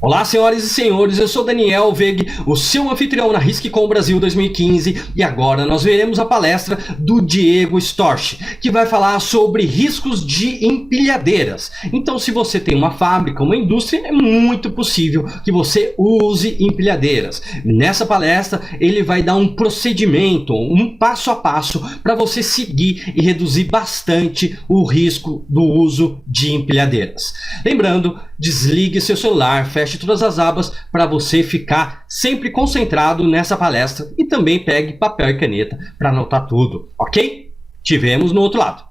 Olá, senhoras e senhores, eu sou Daniel Veg, o seu anfitrião na RISC-Com Brasil 2015, e agora nós veremos a palestra do Diego Storch, que vai falar sobre riscos de empilhadeiras. Então, se você tem uma fábrica, uma indústria, é muito possível que você use empilhadeiras. Nessa palestra, ele vai dar um procedimento, um passo a passo, para você seguir e reduzir bastante o risco do uso de empilhadeiras. Lembrando, desligue seu celular, feche todas as abas para você ficar sempre concentrado nessa palestra e também pegue papel e caneta para anotar tudo, ok? Te vemos no outro lado.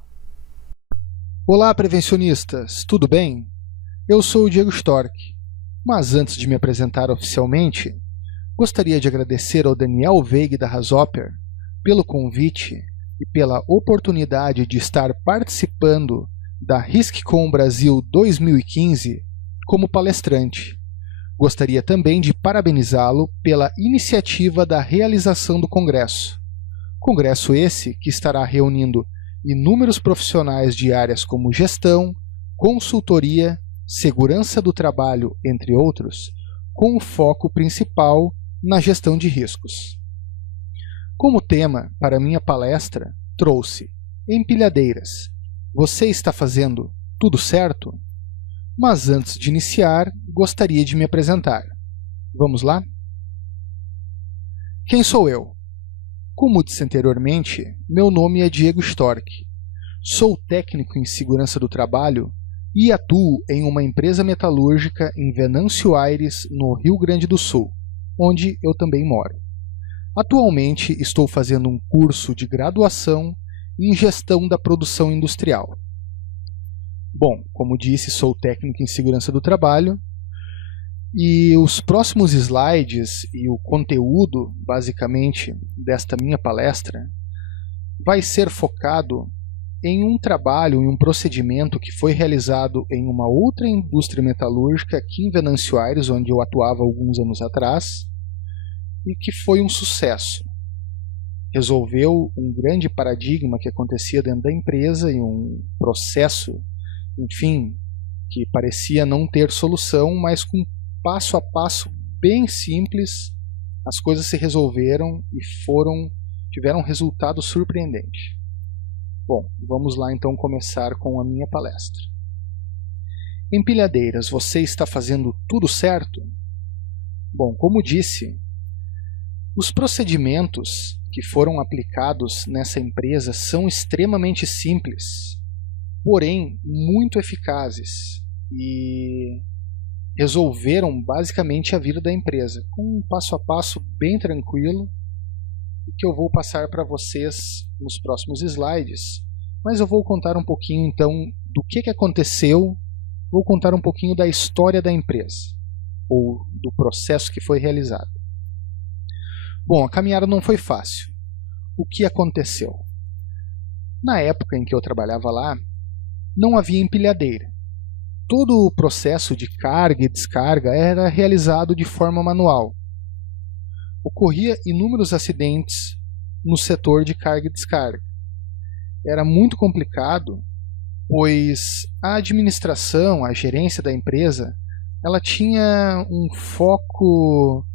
Olá, prevencionistas, tudo bem? Eu sou o Diego Storch, mas antes de me apresentar oficialmente, gostaria de agradecer ao Daniel Veg da Hasoper pelo convite e pela oportunidade de estar participando da RISC-Com Brasil 2015 como palestrante. Gostaria também de parabenizá-lo pela iniciativa da realização do congresso. Congresso esse que estará reunindo inúmeros profissionais de áreas como gestão, consultoria, segurança do trabalho, entre outros, com o foco principal na gestão de riscos. Como tema para minha palestra, trouxe empilhadeiras. Você está fazendo tudo certo? Mas antes de iniciar, gostaria de me apresentar. Vamos lá? Quem sou eu? Como disse anteriormente, meu nome é Diego Storch. Sou técnico em segurança do trabalho e atuo em uma empresa metalúrgica em Venâncio Aires, no Rio Grande do Sul, onde eu também moro. Atualmente estou fazendo um curso de graduação em gestão da produção industrial. Bom, como disse, sou técnico em segurança do trabalho e os próximos slides e o conteúdo, basicamente, desta minha palestra vai ser focado em um trabalho, em um procedimento que foi realizado em uma outra indústria metalúrgica aqui em Venâncio Aires, onde eu atuava alguns anos atrás, e que foi um sucesso. Resolveu um grande paradigma que acontecia dentro da empresa e um processo, enfim, que parecia não ter solução, mas com passo a passo bem simples, as coisas se resolveram e tiveram um resultado surpreendente. Bom, vamos lá então começar com a minha palestra. Empilhadeiras, você está fazendo tudo certo? Bom, como disse, os procedimentos que foram aplicados nessa empresa são extremamente simples, porém muito eficazes e resolveram basicamente a vida da empresa, com um passo a passo bem tranquilo e que eu vou passar para vocês nos próximos slides, mas eu vou contar um pouquinho então do que aconteceu, vou contar um pouquinho da história da empresa, ou do processo que foi realizado. Bom, a caminhada não foi fácil. O que aconteceu? Na época em que eu trabalhava lá, não havia empilhadeira. Todo o processo de carga e descarga era realizado de forma manual. Ocorria inúmeros acidentes no setor de carga e descarga. Era muito complicado, pois a administração, a gerência da empresa, ela tinha um foco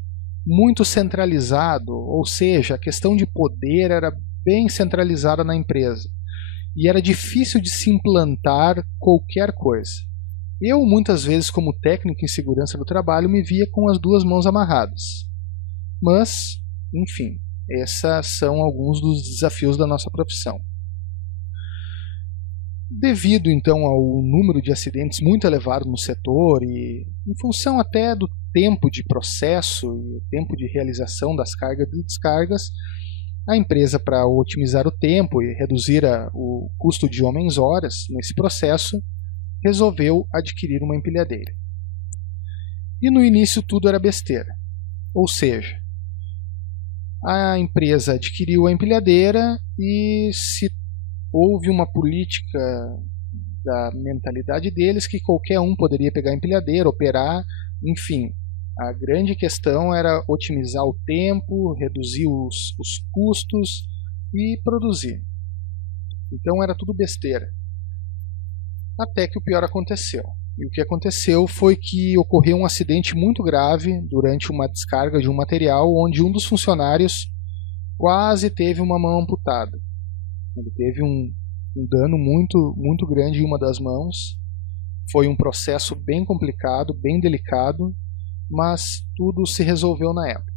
muito centralizado, ou seja, a questão de poder era bem centralizada na empresa. E era difícil de se implantar qualquer coisa. Eu, muitas vezes, como técnico em segurança do trabalho, me via com as duas mãos amarradas. Mas, enfim, esses são alguns dos desafios da nossa profissão. Devido, então, ao número de acidentes muito elevado no setor e em função até do tempo de processo e o tempo de realização das cargas e descargas, a empresa, para otimizar o tempo e reduzir o custo de homens-horas nesse processo, resolveu adquirir uma empilhadeira. E no início tudo era besteira. Ou seja, a empresa adquiriu a empilhadeira e houve uma política da mentalidade deles que qualquer um poderia pegar a empilhadeira, operar, enfim. A grande questão era otimizar o tempo, reduzir os custos e produzir. Então era tudo besteira. Até que o pior aconteceu. E o que aconteceu foi que ocorreu um acidente muito grave durante uma descarga de um material, onde um dos funcionários quase teve uma mão amputada. Ele teve um dano muito grande em uma das mãos. Foi um processo bem complicado, bem delicado, mas tudo se resolveu na época.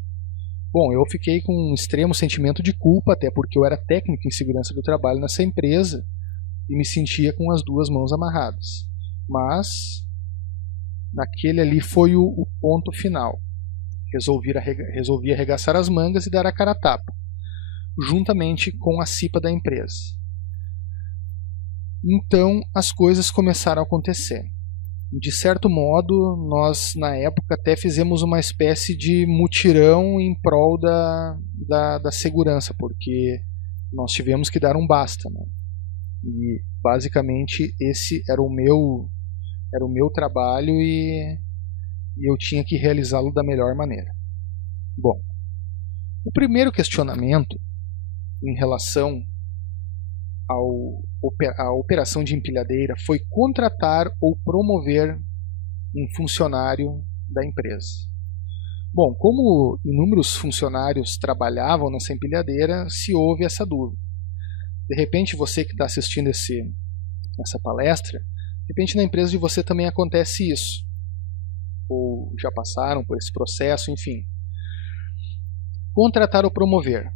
Bom, eu fiquei com um extremo sentimento de culpa, até porque eu era técnico em segurança do trabalho nessa empresa e me sentia com as duas mãos amarradas. Mas naquele ali foi o ponto final. Resolvi arregaçar as mangas e dar a cara a tapa, juntamente com a CIPA da empresa. Então as coisas começaram a acontecer. De certo modo, nós na época até fizemos uma espécie de mutirão em prol da segurança, porque nós tivemos que dar um basta, né? E basicamente esse era o meu trabalho e eu tinha que realizá-lo da melhor maneira. Bom, o primeiro questionamento em relação à operação de empilhadeira foi contratar ou promover um funcionário da empresa. Bom, como inúmeros funcionários trabalhavam nessa empilhadeira, se houve essa dúvida. De repente, você que está assistindo essa palestra, de repente na empresa de você também acontece isso. Ou já passaram por esse processo, enfim. Contratar ou promover.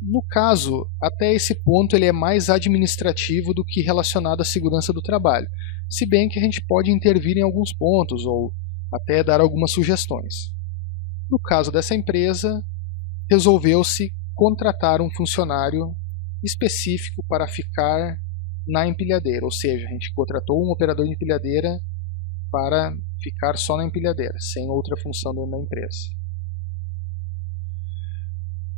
No caso, até esse ponto ele é mais administrativo do que relacionado à segurança do trabalho, se bem que a gente pode intervir em alguns pontos ou até dar algumas sugestões. No caso dessa empresa, resolveu-se contratar um funcionário específico para ficar na empilhadeira, ou seja, a gente contratou um operador de empilhadeira para ficar só na empilhadeira, sem outra função dentro da empresa.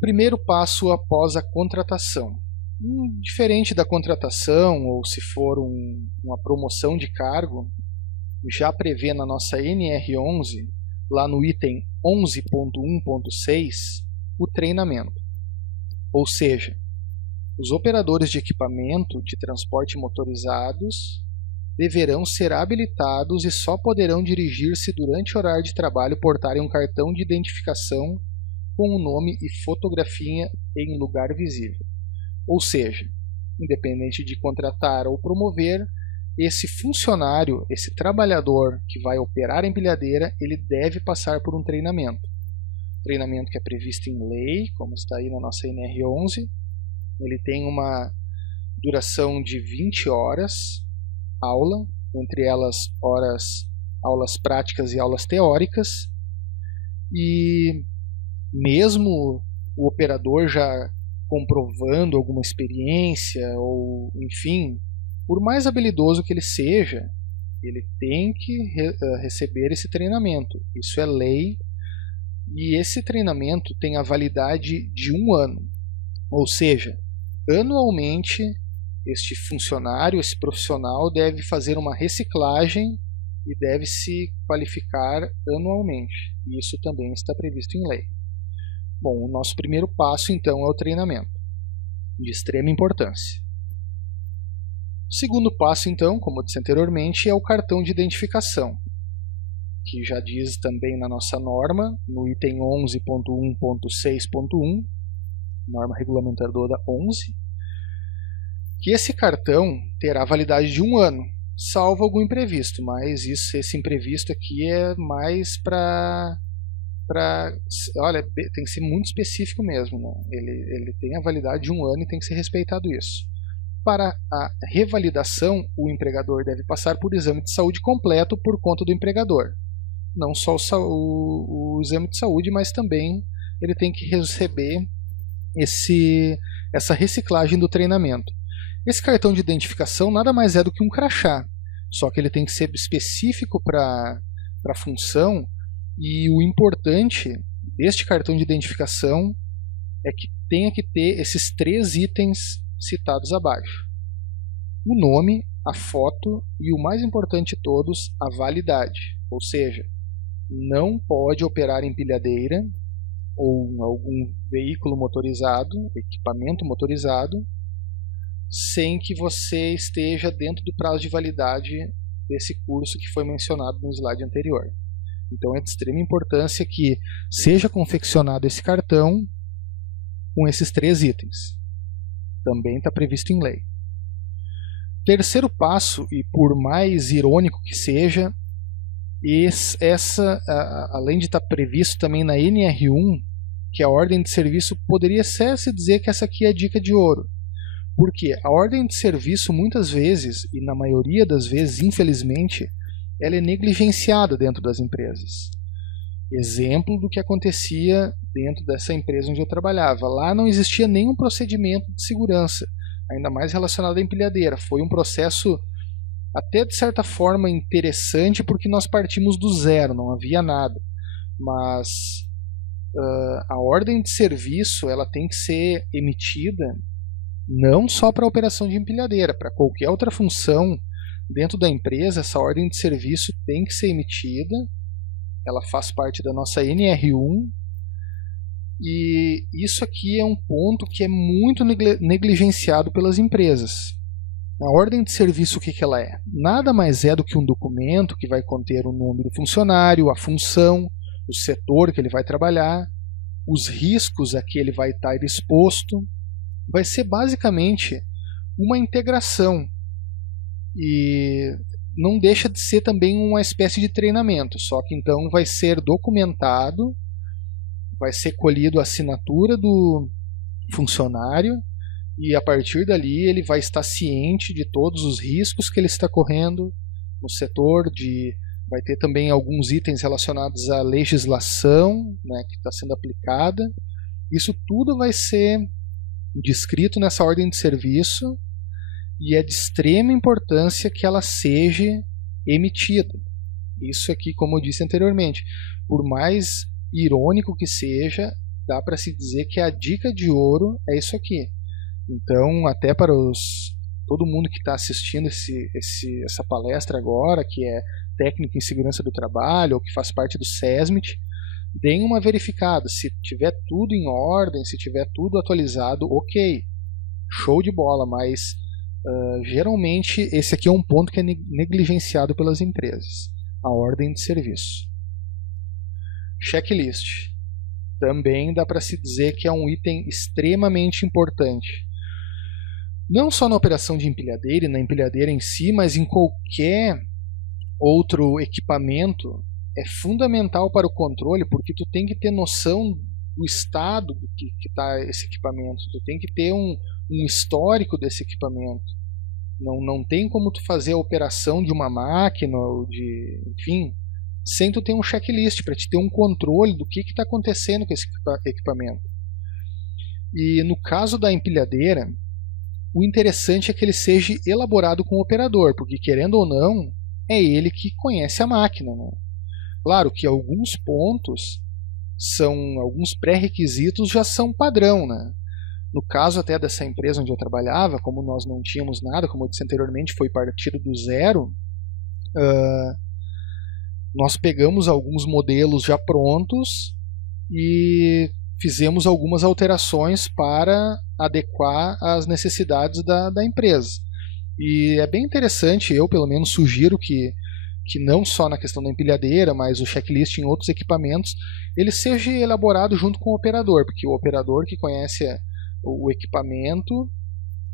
Primeiro passo após a contratação. Diferente da contratação, ou se for uma promoção de cargo, já prevê na nossa NR11, lá no item 11.1.6, o treinamento. Ou seja, os operadores de equipamento de transporte motorizados deverão ser habilitados e só poderão dirigir-se durante o horário de trabalho portarem um cartão de identificação com o nome e fotografia em lugar visível. Ou seja, independente de contratar ou promover, esse funcionário, esse trabalhador que vai operar a empilhadeira, ele deve passar por um treinamento. Treinamento que é previsto em lei, como está aí na nossa NR11. Ele tem uma duração de 20 horas, aula, entre elas aulas práticas e aulas teóricas. E mesmo o operador já comprovando alguma experiência, ou enfim, por mais habilidoso que ele seja, ele tem que receber esse treinamento. Isso é lei, e esse treinamento tem a validade de 1 ano. Ou seja, anualmente este funcionário, esse profissional deve fazer uma reciclagem e deve se qualificar anualmente. E isso também está previsto em lei. Bom, o nosso primeiro passo então é o treinamento, de extrema importância. O segundo passo então, como eu disse anteriormente, é o cartão de identificação, que já diz também na nossa norma, no item 11.1.6.1, norma regulamentadora 11, que esse cartão terá validade de 1 ano, salvo algum imprevisto, mas esse imprevisto aqui é mais olha, tem que ser muito específico mesmo, né? Ele tem a validade de 1 ano e tem que ser respeitado isso. Para a revalidação, o empregador deve passar por exame de saúde completo por conta do empregador. Não só o exame de saúde, mas também ele tem que receber essa reciclagem do treinamento. Esse cartão de identificação nada mais é do que um crachá, só que ele tem que ser específico para a função. E o importante deste cartão de identificação é que tenha que ter esses 3 itens citados abaixo: o nome, a foto e, o mais importante de todos, a validade. Ou seja, não pode operar empilhadeira ou algum veículo motorizado, equipamento motorizado, sem que você esteja dentro do prazo de validade desse curso que foi mencionado no slide anterior. Então é de extrema importância que seja confeccionado esse cartão com esses 3 itens. Também está previsto em lei. Terceiro passo, e por mais irônico que seja, além de estar previsto também na NR1, que a ordem de serviço poderia ser se dizer que essa aqui é a dica de ouro. Porque a ordem de serviço muitas vezes, e na maioria das vezes, infelizmente, ela é negligenciada dentro das empresas. Exemplo do que acontecia dentro dessa empresa onde eu trabalhava. Lá não existia nenhum procedimento de segurança, ainda mais relacionado à empilhadeira. Foi um processo até de certa forma interessante porque nós partimos do zero, não havia nada. Mas a ordem de serviço ela tem que ser emitida não só para a operação de empilhadeira, para qualquer outra função dentro da empresa, essa ordem de serviço tem que ser emitida. Ela faz parte da nossa NR1 e isso aqui é um ponto que é muito negligenciado pelas empresas. A ordem de serviço, o que ela é? Nada mais é do que um documento que vai conter o nome do funcionário, a função, o setor que ele vai trabalhar, os riscos a que ele vai estar exposto. Vai ser basicamente uma integração e não deixa de ser também uma espécie de treinamento, só que então vai ser documentado, vai ser colhido a assinatura do funcionário e a partir dali ele vai estar ciente de todos os riscos que ele está correndo no setor, vai ter também alguns itens relacionados à legislação, né, que está sendo aplicada. Isso tudo vai ser descrito nessa ordem de serviço e é de extrema importância que ela seja emitida. Isso aqui, como eu disse anteriormente, por mais irônico que seja, dá para se dizer que a dica de ouro é isso aqui. Então, até para todo mundo que está assistindo essa palestra agora, que é técnico em segurança do trabalho ou que faz parte do SESMIT, deem uma verificada. Se tiver tudo em ordem, se tiver tudo atualizado, ok, show de bola, mas geralmente esse aqui é um ponto que é negligenciado pelas empresas, a ordem de serviço. Checklist. Também dá para se dizer que é um item extremamente importante. Não só na operação de empilhadeira e na empilhadeira em si, mas em qualquer outro equipamento, é fundamental para o controle, porque tu tem que ter noção do estado do que está esse equipamento, tu tem que ter um histórico desse equipamento. Não tem como tu fazer a operação de uma máquina, enfim, sem tu ter um checklist, para te ter um controle do que está acontecendo com esse equipamento. E no caso da empilhadeira, o interessante é que ele seja elaborado com o operador, porque querendo ou não, é ele que conhece a máquina, né? Claro que alguns pontos alguns pré-requisitos já são padrão, né? No caso até dessa empresa onde eu trabalhava, como nós não tínhamos nada, como eu disse anteriormente, foi partido do zero, nós pegamos alguns modelos já prontos e fizemos algumas alterações para adequar às necessidades da empresa. E é bem interessante, eu pelo menos sugiro que não só na questão da empilhadeira, mas o checklist em outros equipamentos, ele seja elaborado junto com o operador, porque o operador que conhece o equipamento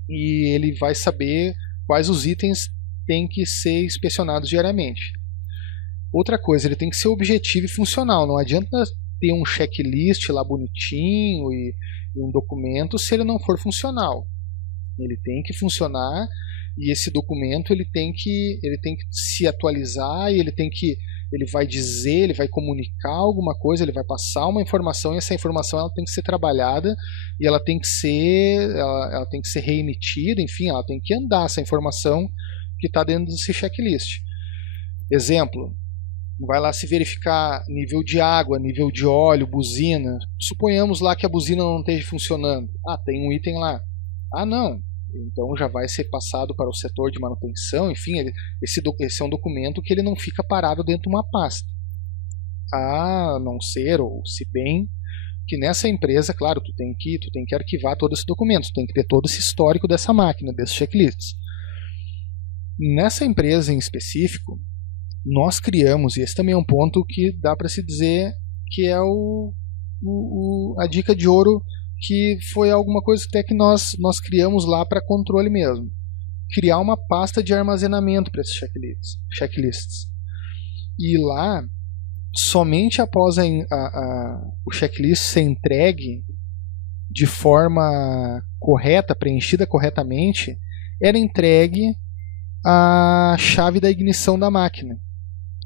e ele vai saber quais os itens têm que ser inspecionados diariamente. Outra coisa, ele tem que ser objetivo e funcional, não adianta ter um checklist lá bonitinho e um documento se ele não for funcional. Ele tem que funcionar e esse documento ele tem que se atualizar e ele vai dizer, ele vai comunicar alguma coisa, ele vai passar uma informação e essa informação ela tem que ser trabalhada e ela tem que ser reemitida, enfim, ela tem que andar essa informação que está dentro desse checklist. Exemplo, vai lá se verificar nível de água, nível de óleo, buzina. Suponhamos lá que a buzina não esteja funcionando. Tem um item lá. Não. Então já vai ser passado para o setor de manutenção. Enfim, esse é um documento que ele não fica parado dentro de uma pasta. A não ser, ou se bem, que nessa empresa, claro, tu tem que arquivar todo esse documento, tu tem que ter todo esse histórico dessa máquina, desses checklists. Nessa empresa em específico, nós criamos, e esse também é um ponto que dá para se dizer que é a dica de ouro, que foi alguma coisa até que nós criamos lá para controle mesmo. Criar uma pasta de armazenamento para esses checklists. E lá, somente após o checklist ser entregue de forma correta, preenchida corretamente, era entregue a chave da ignição da máquina.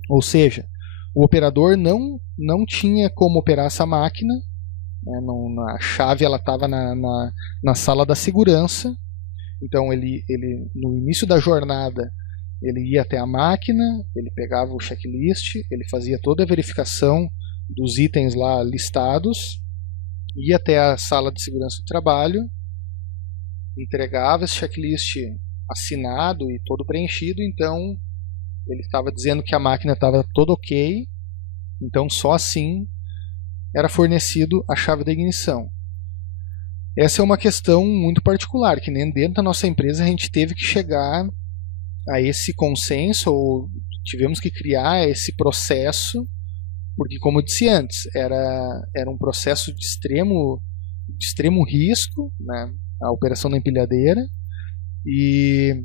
Ou seja, o operador não tinha como operar essa máquina, né, a chave estava na sala da segurança. Então ele no início da jornada ele ia até a máquina, ele pegava o checklist, ele fazia toda a verificação dos itens lá listados, ia até a sala de segurança do trabalho, entregava esse checklist assinado e todo preenchido. Então ele estava dizendo que a máquina estava toda ok, então só assim era fornecido a chave da ignição. Essa é uma questão muito particular, que nem dentro da nossa empresa a gente teve que chegar a esse consenso, ou tivemos que criar esse processo, porque, como eu disse antes, era um processo de extremo risco, né, a operação da empilhadeira, e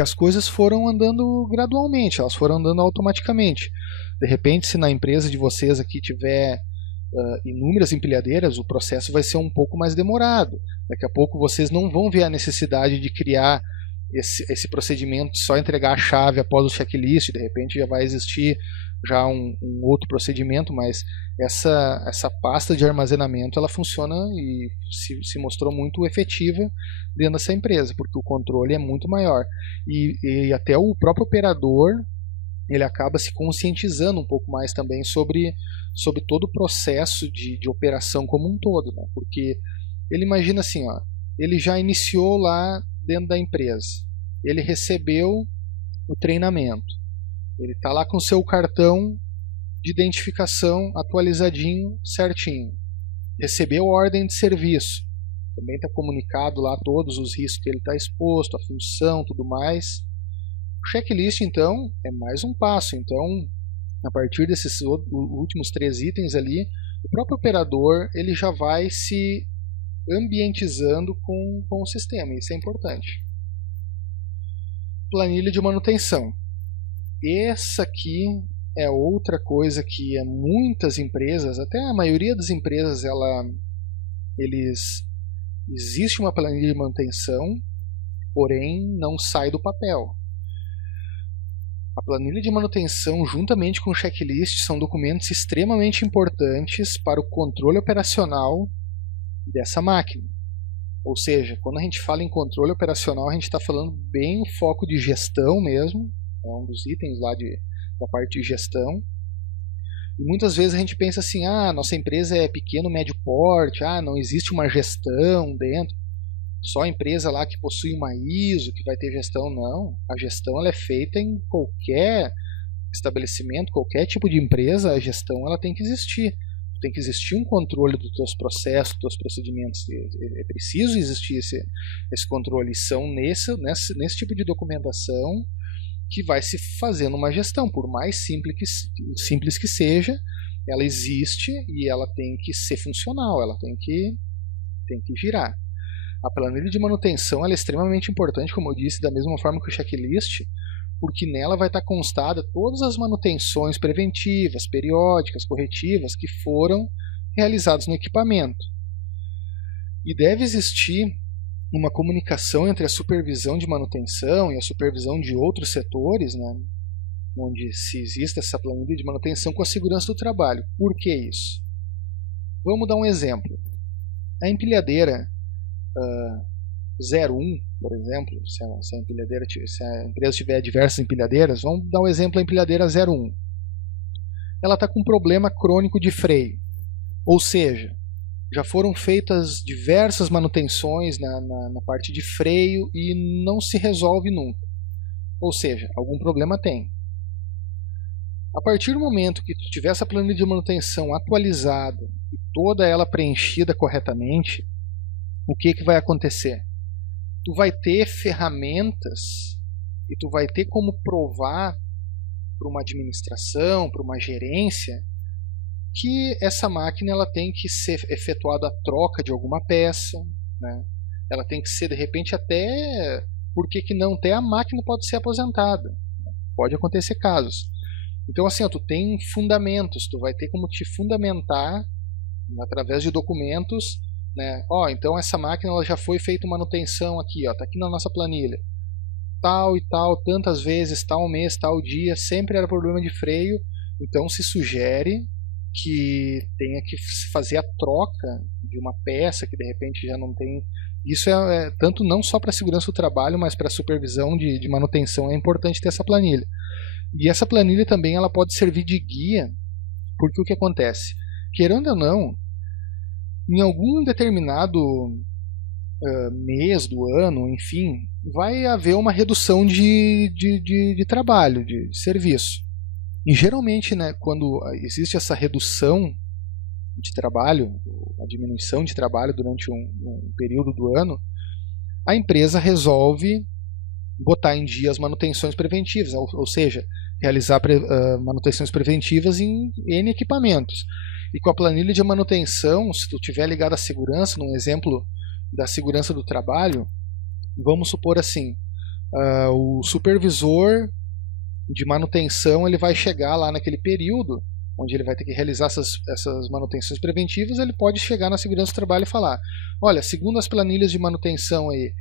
as coisas foram andando gradualmente, elas foram andando automaticamente. De repente, se na empresa de vocês aqui tiver inúmeras empilhadeiras, o processo vai ser um pouco mais demorado. Daqui a pouco vocês não vão ver a necessidade de criar esse procedimento de só entregar a chave após o checklist. De repente já vai existir já um outro procedimento, mas essa pasta de armazenamento ela funciona e se mostrou muito efetiva dentro dessa empresa, porque o controle é muito maior. E até o próprio operador ele acaba se conscientizando um pouco mais também sobre todo o processo de operação como um todo, né? Porque ele imagina assim, ó, ele já iniciou lá dentro da empresa, ele recebeu o treinamento, ele está lá com o seu cartão de identificação atualizadinho, certinho, recebeu a ordem de serviço, também está comunicado lá todos os riscos que ele está exposto, a função, tudo mais. O checklist, então, é mais um passo. Então, a partir desses últimos 3 itens ali, o próprio operador ele já vai se ambientizando com o sistema. Isso é importante. Planilha de manutenção. Essa aqui é outra coisa que muitas empresas, até a maioria das empresas, existe uma planilha de manutenção, porém não sai do papel. A planilha de manutenção, juntamente com o checklist, são documentos extremamente importantes para o controle operacional dessa máquina. Ou seja, quando a gente fala em controle operacional, a gente está falando bem o foco de gestão mesmo, é um dos itens lá da parte de gestão. E muitas vezes a gente pensa assim, nossa empresa é pequeno, médio porte, não existe uma gestão dentro. Só a empresa lá que possui uma ISO que vai ter gestão. Não, a gestão ela é feita em qualquer estabelecimento, qualquer tipo de empresa, a gestão ela tem que existir. Tem que existir um controle dos teus processos, dos teus procedimentos. É preciso existir esse controle. E são nesse tipo de documentação que vai se fazendo uma gestão, por mais simples que seja, ela existe e ela tem que ser funcional, ela tem que girar. A planilha de manutenção ela é extremamente importante, como eu disse, da mesma forma que o checklist, porque nela vai estar constada todas as manutenções preventivas, periódicas, corretivas que foram realizadas no equipamento. E deve existir uma comunicação entre a supervisão de manutenção e a supervisão de outros setores, né, onde se existe essa planilha de manutenção com a segurança do trabalho. Por que isso? Vamos dar um exemplo. A empilhadeira 01, por exemplo, se a empresa tiver diversas empilhadeiras, vamos dar um exemplo da empilhadeira 01. Ela está com um problema crônico de freio, ou seja, já foram feitas diversas manutenções na parte de freio e não se resolve nunca. Ou seja, algum problema tem. A partir do momento que tu tiver essa planilha de manutenção atualizada e toda ela preenchida corretamente, o que vai acontecer? Tu vai ter ferramentas e tu vai ter como provar para uma administração, para uma gerência, que essa máquina ela tem que ser efetuada a troca de alguma peça, né? Ela tem que ser, de repente, até, por que não, até a máquina pode ser aposentada. Pode acontecer casos. Então, assim, ó, tu tem fundamentos, tu vai ter como te fundamentar através de documentos, né? Ó, então essa máquina ela já foi feita manutenção aqui, ó, tá aqui na nossa planilha. Tal e tal, tantas vezes, tal mês, tal dia, sempre era problema de freio, então se sugere que tenha que fazer a troca de uma peça que de repente já não tem. Isso é tanto não só para a segurança do trabalho, mas para a supervisão de manutenção é importante ter essa planilha. E essa planilha também ela pode servir de guia, porque o que acontece? Querendo ou não, em algum determinado mês do ano, enfim, vai haver uma redução de trabalho, de serviço. E geralmente, né, quando existe essa redução de trabalho, a diminuição de trabalho durante um período do ano, a empresa resolve botar em dia as manutenções preventivas, ou seja, realizar manutenções preventivas em N equipamentos. E com a planilha de manutenção, se tu tiver ligado à segurança, num exemplo da segurança do trabalho, vamos supor assim, o supervisor de manutenção ele vai chegar lá naquele período onde ele vai ter que realizar essas manutenções preventivas, ele pode chegar na segurança do trabalho e falar, olha, segundo as planilhas de manutenção aí,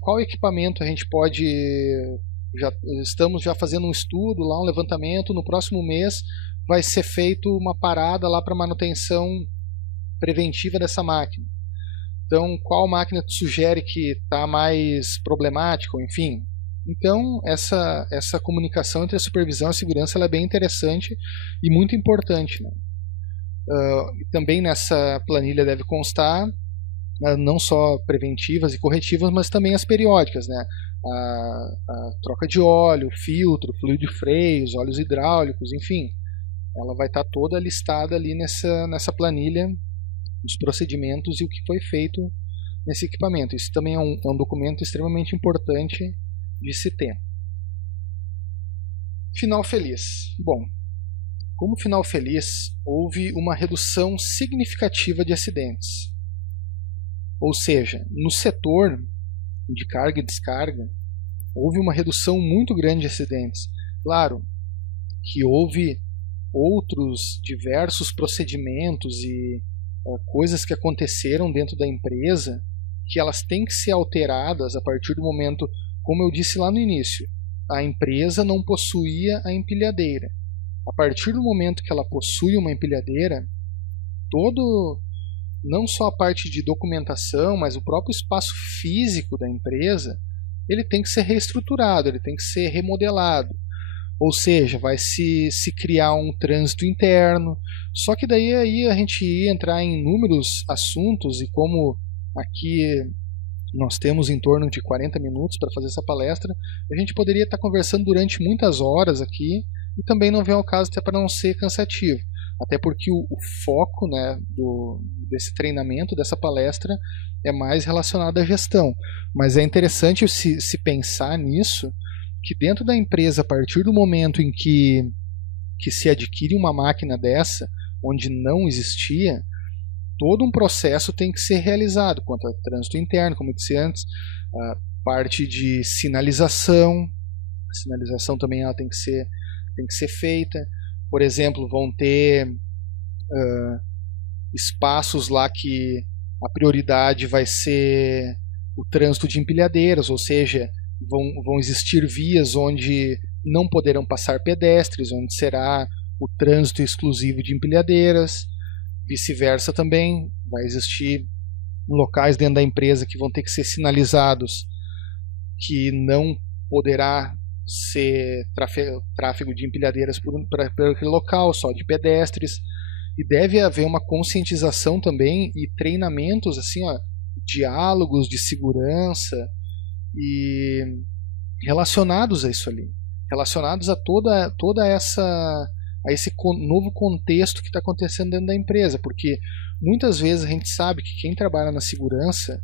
qual equipamento a gente pode... estamos já fazendo um estudo, lá um levantamento, no próximo mês vai ser feito uma parada lá para manutenção preventiva dessa máquina. Então, qual máquina tu sugere que está mais problemática, enfim. Então, essa comunicação entre a supervisão e a segurança ela é bem interessante e muito importante, né? Também nessa planilha deve constar não só preventivas e corretivas, mas também as periódicas, né? A troca de óleo, filtro, fluido de freios, óleos hidráulicos, enfim. Ela vai estar toda listada ali nessa planilha, os procedimentos e o que foi feito nesse equipamento. Isso também é um documento extremamente importante de se ter. Final feliz. Bom, como final feliz, houve uma redução significativa de acidentes. Ou seja, no setor de carga e descarga, houve uma redução muito grande de acidentes. Claro que houve outros diversos procedimentos e coisas que aconteceram dentro da empresa que elas têm que ser alteradas a partir do momento, como eu disse lá no início, a empresa não possuía a empilhadeira. A partir do momento que ela possui uma empilhadeira, não só a parte de documentação, mas o próprio espaço físico da empresa, ele tem que ser reestruturado, ele tem que ser remodelado. Ou seja, vai se criar um trânsito interno. Só que daí aí a gente ia entrar em inúmeros assuntos, e como aqui nós temos em torno de 40 minutos para fazer essa palestra, a gente poderia estar conversando durante muitas horas aqui, e também não vem ao caso até para não ser cansativo. Até porque o foco, né, desse treinamento, dessa palestra, é mais relacionado à gestão. Mas é interessante se pensar nisso, que dentro da empresa, a partir do momento em que se adquire uma máquina dessa, onde não existia, todo um processo tem que ser realizado quanto ao trânsito interno, como eu disse antes, a parte de sinalização. A sinalização também ela tem que ser feita. Por exemplo, vão ter espaços lá que a prioridade vai ser o trânsito de empilhadeiras, ou seja, vão existir vias onde não poderão passar pedestres, onde será o trânsito exclusivo de empilhadeiras. Vice-versa também, vai existir locais dentro da empresa que vão ter que ser sinalizados que não poderá ser tráfego de empilhadeiras para aquele local, só de pedestres. E deve haver uma conscientização também e treinamentos, assim, ó, diálogos de segurança e relacionados a isso ali, relacionados a toda a esse novo contexto que está acontecendo dentro da empresa, porque muitas vezes a gente sabe que quem trabalha na segurança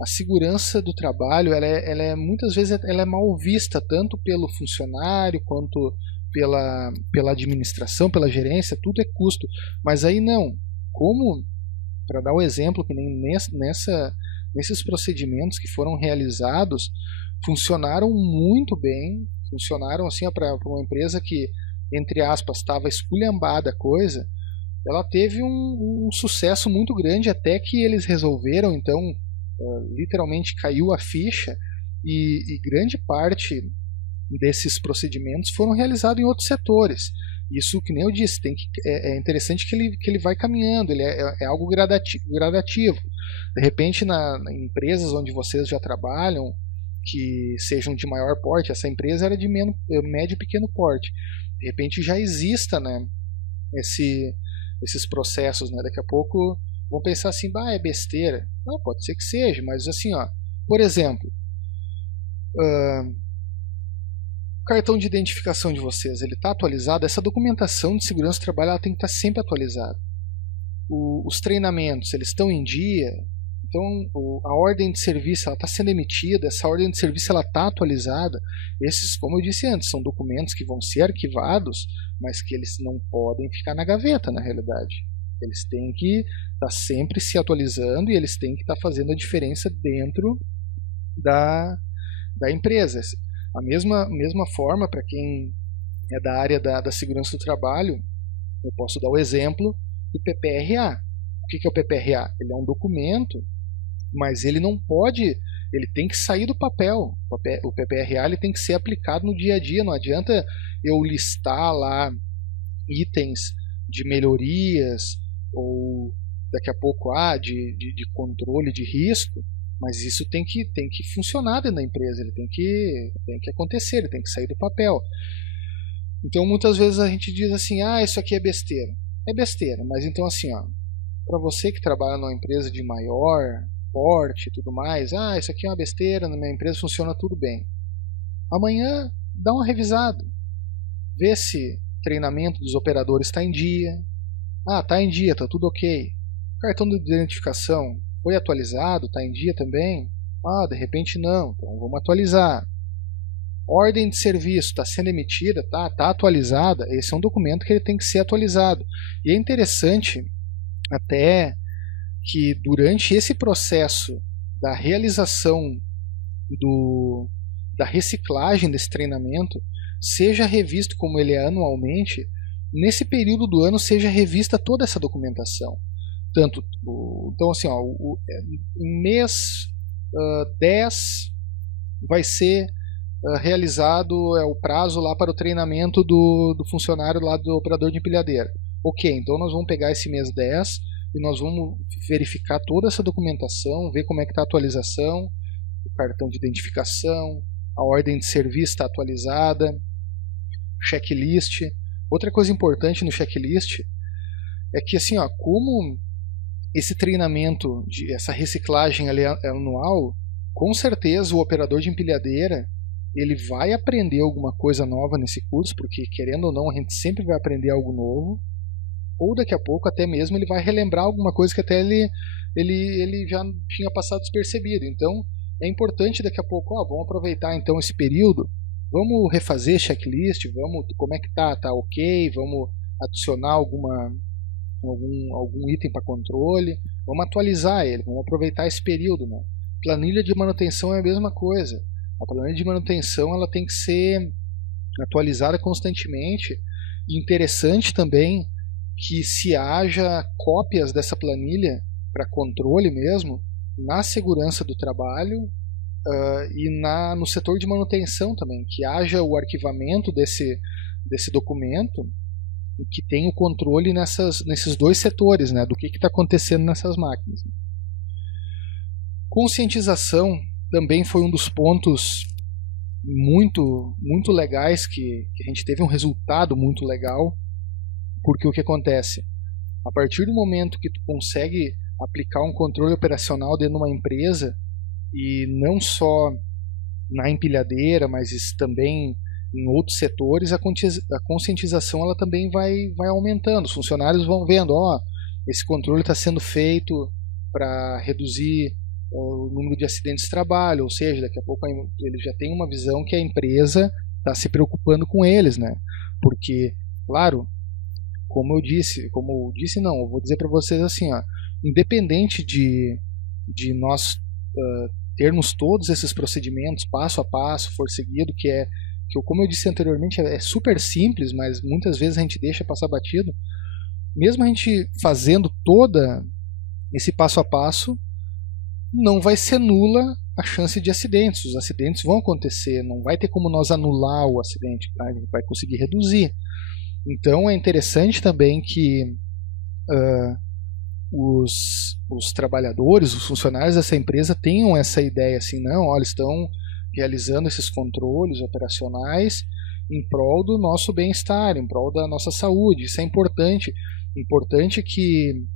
a segurança do trabalho, ela é muitas vezes ela é mal vista, tanto pelo funcionário quanto pela administração, pela gerência, tudo é custo. Mas aí não. Como, para dar o exemplo, que nem nesses procedimentos que foram realizados, funcionaram muito bem, funcionaram assim para uma empresa que, entre aspas, estava esculhambada a coisa, ela teve um sucesso muito grande até que eles resolveram, então, literalmente caiu a ficha e grande parte desses procedimentos foram realizados em outros setores. Isso, que nem eu disse, é interessante que ele vai caminhando, ele é algo gradativo. De repente, em empresas onde vocês já trabalham, que sejam de maior porte, essa empresa era de médio e pequeno porte. De repente já exista, né, esses processos, né? Daqui a pouco vão pensar assim, é besteira. Não, pode ser que seja, mas assim, ó, por exemplo, o cartão de identificação de vocês, ele está atualizado? Essa documentação de segurança do trabalho ela tem que estar sempre atualizada. Os treinamentos, eles estão em dia? Então, a ordem de serviço está sendo emitida, essa ordem de serviço está atualizada. Esses, como eu disse antes, são documentos que vão ser arquivados, mas que eles não podem ficar na gaveta, na realidade. Eles têm que estar sempre se atualizando e eles têm que estar fazendo a diferença dentro da empresa. A mesma forma, para quem é da área da segurança do trabalho, eu posso dar o exemplo do PPRA. O que é o PPRA? Ele é um documento, mas ele não pode, ele tem que sair do papel. O PPRA ele tem que ser aplicado no dia a dia. Não adianta eu listar lá itens de melhorias ou daqui a pouco de controle de risco, mas isso tem que funcionar dentro da empresa, ele tem que acontecer, ele tem que sair do papel. Então muitas vezes a gente diz assim, isso aqui é besteira. É besteira, mas então assim, para você que trabalha numa empresa de maior porte e tudo mais, isso aqui é uma besteira, na minha empresa funciona tudo bem. Amanhã dá uma revisada, vê se o treinamento dos operadores está em dia. Está em dia, está tudo ok. Cartão de identificação foi atualizado, está em dia também? De repente não, então vamos atualizar. Ordem de serviço está sendo emitida, tá atualizada. Esse é um documento que ele tem que ser atualizado. E é interessante até que durante esse processo da realização da reciclagem desse treinamento, seja revisto como ele é anualmente, nesse período do ano seja revista toda essa documentação. Então assim, em mês 10 vai ser realizado o prazo lá para o treinamento do funcionário lá do operador de empilhadeira. Ok, então nós vamos pegar esse mês 10 e nós vamos verificar toda essa documentação, ver como é que está a atualização, o cartão de identificação, a ordem de serviço está atualizada, checklist. Outra coisa importante no checklist é que assim, como esse treinamento, essa reciclagem ali anual, com certeza o operador de empilhadeira ele vai aprender alguma coisa nova nesse curso, porque querendo ou não a gente sempre vai aprender algo novo, ou daqui a pouco até mesmo ele vai relembrar alguma coisa que até ele já tinha passado despercebido. Então é importante daqui a pouco, vamos aproveitar então esse período, vamos refazer checklist, como é que tá ok, vamos adicionar algum item para controle, vamos atualizar ele, vamos aproveitar esse período, né? Planilha de manutenção é a mesma coisa. A planilha de manutenção ela tem que ser atualizada constantemente. E interessante também que se haja cópias dessa planilha para controle mesmo na segurança do trabalho e no setor de manutenção também, que haja o arquivamento desse documento e que tenha o controle nesses dois setores, né, do que está acontecendo nessas máquinas. Conscientização também foi um dos pontos muito, muito legais que a gente teve um resultado muito legal, porque o que acontece? A partir do momento que tu consegue aplicar um controle operacional dentro de uma empresa, e não só na empilhadeira, mas também em outros setores, a conscientização ela também vai aumentando. Os funcionários vão vendo, esse controle está sendo feito para reduzir o número de acidentes de trabalho, ou seja, daqui a pouco ele já tem uma visão que a empresa está se preocupando com eles, né? Porque, claro, como eu disse não, eu vou dizer para vocês assim, ó, independente de nós termos todos esses procedimentos passo a passo, for seguido, como eu disse anteriormente, é super simples, mas muitas vezes a gente deixa passar batido. Mesmo a gente fazendo toda esse passo a passo, não vai ser nula a chance de acidentes. Os acidentes vão acontecer, não vai ter como nós anular o acidente, tá? A gente vai conseguir reduzir. Então é interessante também que os trabalhadores, os funcionários dessa empresa tenham essa ideia assim, não, olha, estão realizando esses controles operacionais em prol do nosso bem-estar, em prol da nossa saúde. Isso é importante. Importante que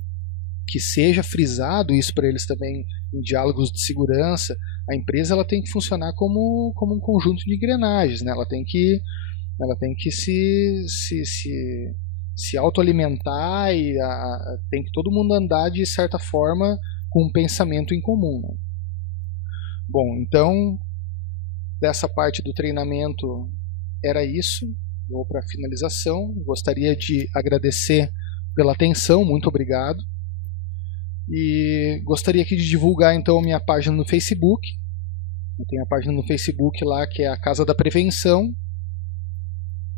seja frisado isso para eles também em diálogos de segurança. A empresa ela tem que funcionar como um conjunto de engrenagens, né? Ela tem que se autoalimentar e tem que todo mundo andar de certa forma com um pensamento em comum, né? Bom, então dessa parte do treinamento era isso. Vou para a finalização. Gostaria de agradecer pela atenção, muito obrigado. E gostaria aqui de divulgar então a minha página no Facebook. Eu tenho a página no Facebook lá que é a Casa da Prevenção.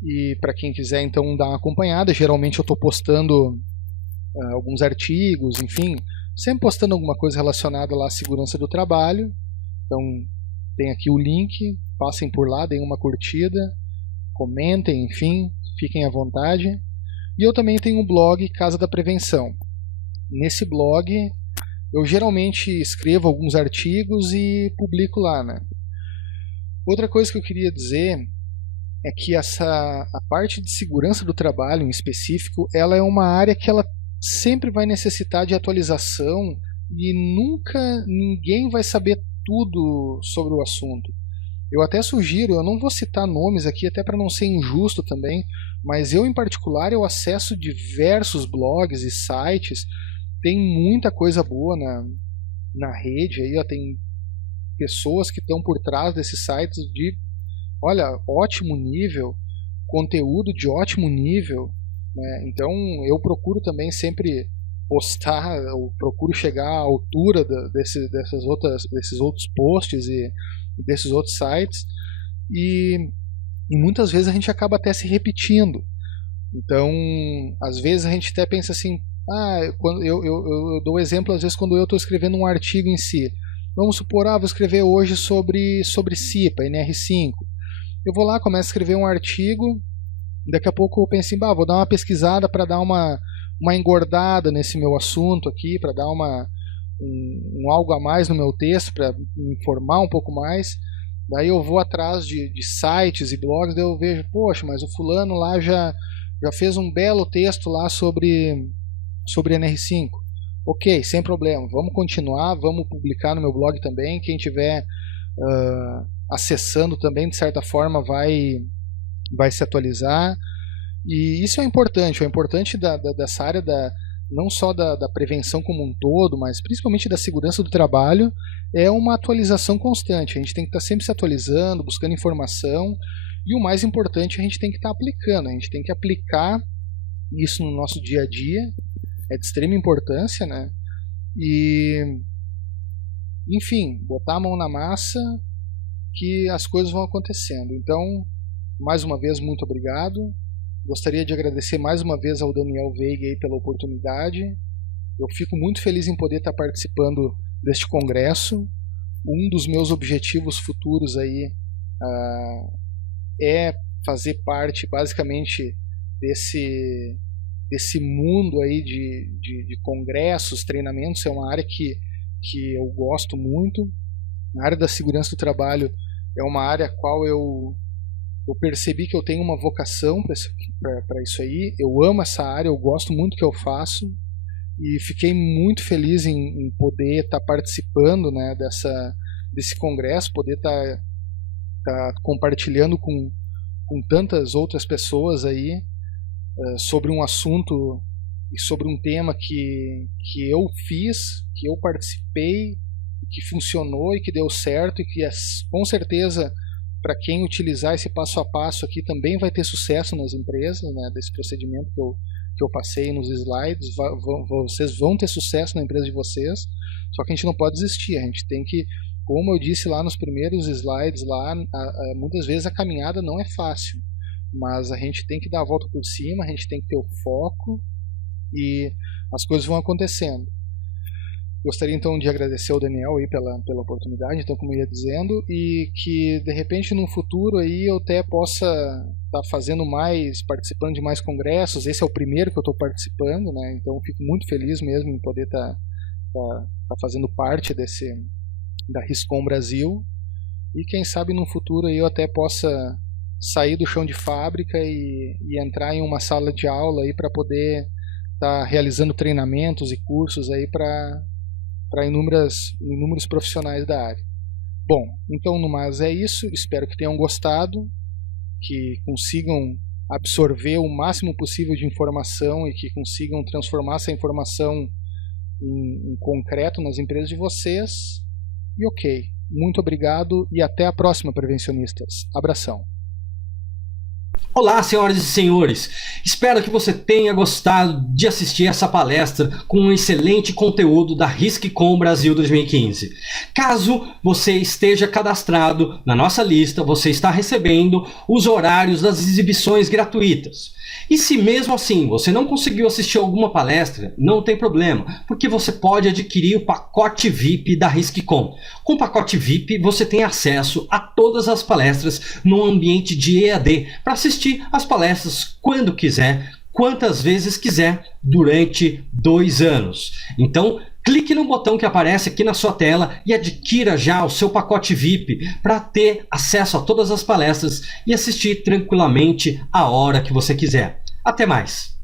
E para quem quiser então dar uma acompanhada, geralmente eu estou postando alguns artigos, enfim, sempre postando alguma coisa relacionada lá à segurança do trabalho. Então tem aqui o link, passem por lá, deem uma curtida, comentem, enfim, fiquem à vontade. E eu também tenho um blog Casa da Prevenção. Nesse blog eu geralmente escrevo alguns artigos e publico lá, né? Outra coisa que eu queria dizer é que a parte de segurança do trabalho em específico, ela é uma área que ela sempre vai necessitar de atualização e nunca ninguém vai saber tudo sobre o assunto. Eu até sugiro, eu não vou citar nomes aqui até para não ser injusto também, mas eu em particular eu acesso diversos blogs e sites, tem muita coisa boa na rede aí, ó, tem pessoas que estão por trás desses sites de, olha, ótimo nível, conteúdo de ótimo nível, né? Então eu procuro também sempre postar, eu procuro chegar à altura desses outros posts e desses outros sites e muitas vezes a gente acaba até se repetindo. Então, às vezes a gente até pensa assim, quando eu dou um exemplo, às vezes quando eu estou escrevendo um artigo em si, vamos supor, vou escrever hoje sobre CIPA, NR5. Eu vou lá, começo a escrever um artigo, daqui a pouco eu penso assim, vou dar uma pesquisada para dar uma engordada nesse meu assunto aqui, para dar um algo a mais no meu texto, para me informar um pouco mais. Daí eu vou atrás de sites e blogs, daí eu vejo, poxa, mas o fulano lá já fez um belo texto lá sobre NR5. Ok, sem problema, vamos continuar, vamos publicar no meu blog também. Quem tiver acessando também, de certa forma, vai se atualizar. E isso é importante dessa área não só da prevenção como um todo, mas principalmente da segurança do trabalho, é uma atualização constante. A gente tem que estar sempre se atualizando, buscando informação, e o mais importante, a gente tem que estar aplicando, a gente tem que aplicar isso no nosso dia a dia, é de extrema importância, né? E, enfim, botar a mão na massa que as coisas vão acontecendo. Então, mais uma vez, muito obrigado. Gostaria de agradecer mais uma vez ao Daniel Veiga aí pela oportunidade. Eu fico muito feliz em poder estar participando deste congresso. Um dos meus objetivos futuros aí é fazer parte, basicamente, desse mundo aí de congressos, treinamentos. É uma área que eu gosto muito. A área da segurança do trabalho é uma área a qual eu percebi que eu tenho uma vocação para isso aí. Eu amo essa área, eu gosto muito do que eu faço e fiquei muito feliz em poder estar participando, né, desse congresso, poder estar compartilhando com tantas outras pessoas aí sobre um assunto e sobre um tema que eu fiz, que eu participei que funcionou e que deu certo, e que com certeza para quem utilizar esse passo a passo aqui também vai ter sucesso nas empresas, né, desse procedimento que eu passei nos slides. Vocês vão ter sucesso na empresa de vocês, só que a gente não pode desistir, a gente tem que, como eu disse lá nos primeiros slides, muitas vezes a caminhada não é fácil, mas a gente tem que dar a volta por cima, a gente tem que ter o foco e as coisas vão acontecendo. Gostaria então de agradecer ao Daniel aí pela oportunidade, então, como eu ia dizendo, e que de repente no futuro aí eu até possa estar fazendo participando de mais congressos. Esse é o primeiro que eu estou participando, né? Então fico muito feliz mesmo em poder estar fazendo parte da RISCOM Brasil, e quem sabe no futuro aí eu até possa sair do chão de fábrica e entrar em uma sala de aula aí para poder estar realizando treinamentos e cursos aí para inúmeros profissionais da área. Bom, então no mais é isso, espero que tenham gostado, que consigam absorver o máximo possível de informação e que consigam transformar essa informação em concreto nas empresas de vocês. E ok, muito obrigado e até a próxima, prevencionistas. Abração. Olá, senhoras e senhores, espero que você tenha gostado de assistir essa palestra com um excelente conteúdo da RISCCOM Brasil 2015. Caso você esteja cadastrado na nossa lista, você está recebendo os horários das exibições gratuitas. E se mesmo assim você não conseguiu assistir alguma palestra, não tem problema, porque você pode adquirir o pacote VIP da RISCCOM. Com o pacote VIP você tem acesso a todas as palestras no ambiente de EAD, para assistir as palestras quando quiser, quantas vezes quiser, durante 2 anos. Então, clique no botão que aparece aqui na sua tela e adquira já o seu pacote VIP para ter acesso a todas as palestras e assistir tranquilamente a hora que você quiser. Até mais!